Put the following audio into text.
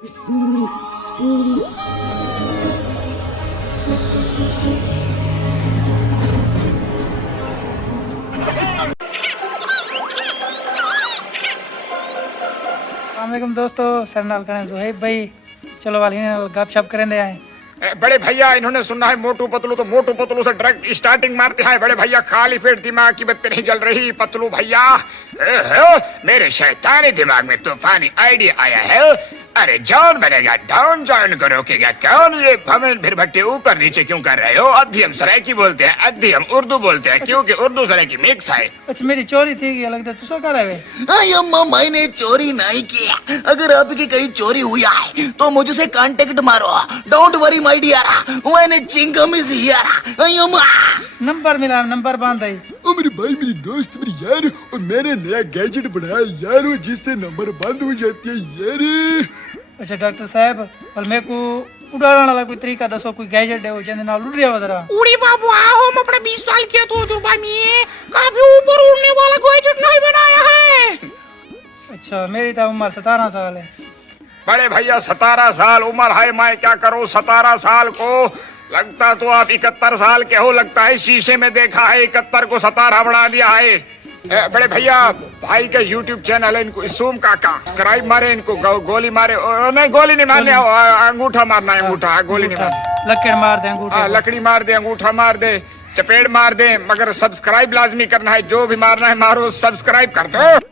वालेकुम दोस्तों, सर नाल करें सुहेब भाई, चलो वाली गप शप करें दे आए। बड़े भैया इन्होंने सुना है मोटू पतलू, तो मोटू पतलू से डायरेक्ट स्टार्टिंग मारते हैं। बड़े भैया खाली पेट दिमाग की बत्ती नहीं जल रही। पतलू भैया मेरे शैतानी दिमाग में तूफानी आइडिया आया है। अरे जॉन बनेगा, डाउन जॉइन करो क्या? कौन ये भवन फिर भट्टे ऊपर नीचे क्यों कर रहे हो? अद्धी हम सराइकी बोलते हैं, अद्धी हम उर्दू बोलते हैं, क्योंकि उर्दू सराइकी मिक्स है। अच्छा मेरी चोरी थी क्या लगता है तुसो कर रहे? अम्मा मैंने चोरी नहीं किया। अगर आपकी कहीं चोरी हुआ है तो मुझसे कांटेक्ट मारो। डोंट वरी माय डियर, मैंने चिंगम इज हियर। अम्मा नंबर मिला, नंबर बांध आई। ओ मेरे भाई, मेरी दोस्त, मेरी यार, और मैंने नया गैजेट बनाया यार, वो जिससे नंबर बंद हो जाती है यार। अच्छा डॉक्टर साहब, और मेरे को उड़ाने वाला कोई तरीका दसो, कोई गैजेट है वो चंद नाल उड़ रहा जरा। उड़ी बाबू आओ, हम अपने 20 साल के तजुर्बा में कभी ऊपर उड़ने वाला गैजेट नहीं बनाया है। अच्छा मेरी तो उम्र 17 साल है। बड़े भैया 17 साल उम्र है, मैं क्या करूं 17 साल को? लगता तो आप 71 साल के हो, लगता है शीशे में देखा है 71 को 17 बना दिया है। बड़े भैया भाई का YouTube चैनल है, इनको सूम काका सब्सक्राइब मारे, इनको गोली मारे। नहीं गोली नहीं मारने, अंगूठा मारना है, अंगूठा, गोली नहीं मारना। लकड़ मार दे अंगूठा, लकड़ी मार दे, अंगूठा मार दे, चपेट मार दे, मगर सब्सक्राइब लाजमी करना है। जो भी मारना है मारो, सब्सक्राइब कर दो।